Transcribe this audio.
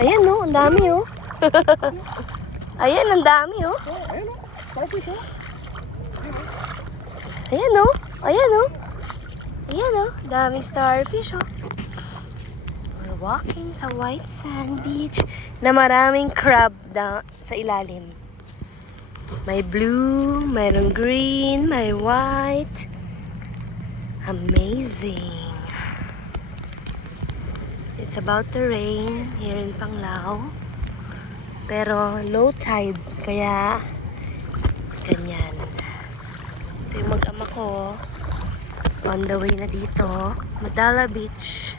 Ayan no, ang dami oh. Ayan, ang dami oh. Ayan oh, ayan oh. Ayan oh, daming starfish oh. We're walking sa white sand beach na maraming crab sa ilalim. May blue, mayroong green, may white. Amazing. It's about to rain here in Panglao. Pero low tide, kaya ganyan. Ito yung mag-ama ko. On the way na dito, Madala Beach.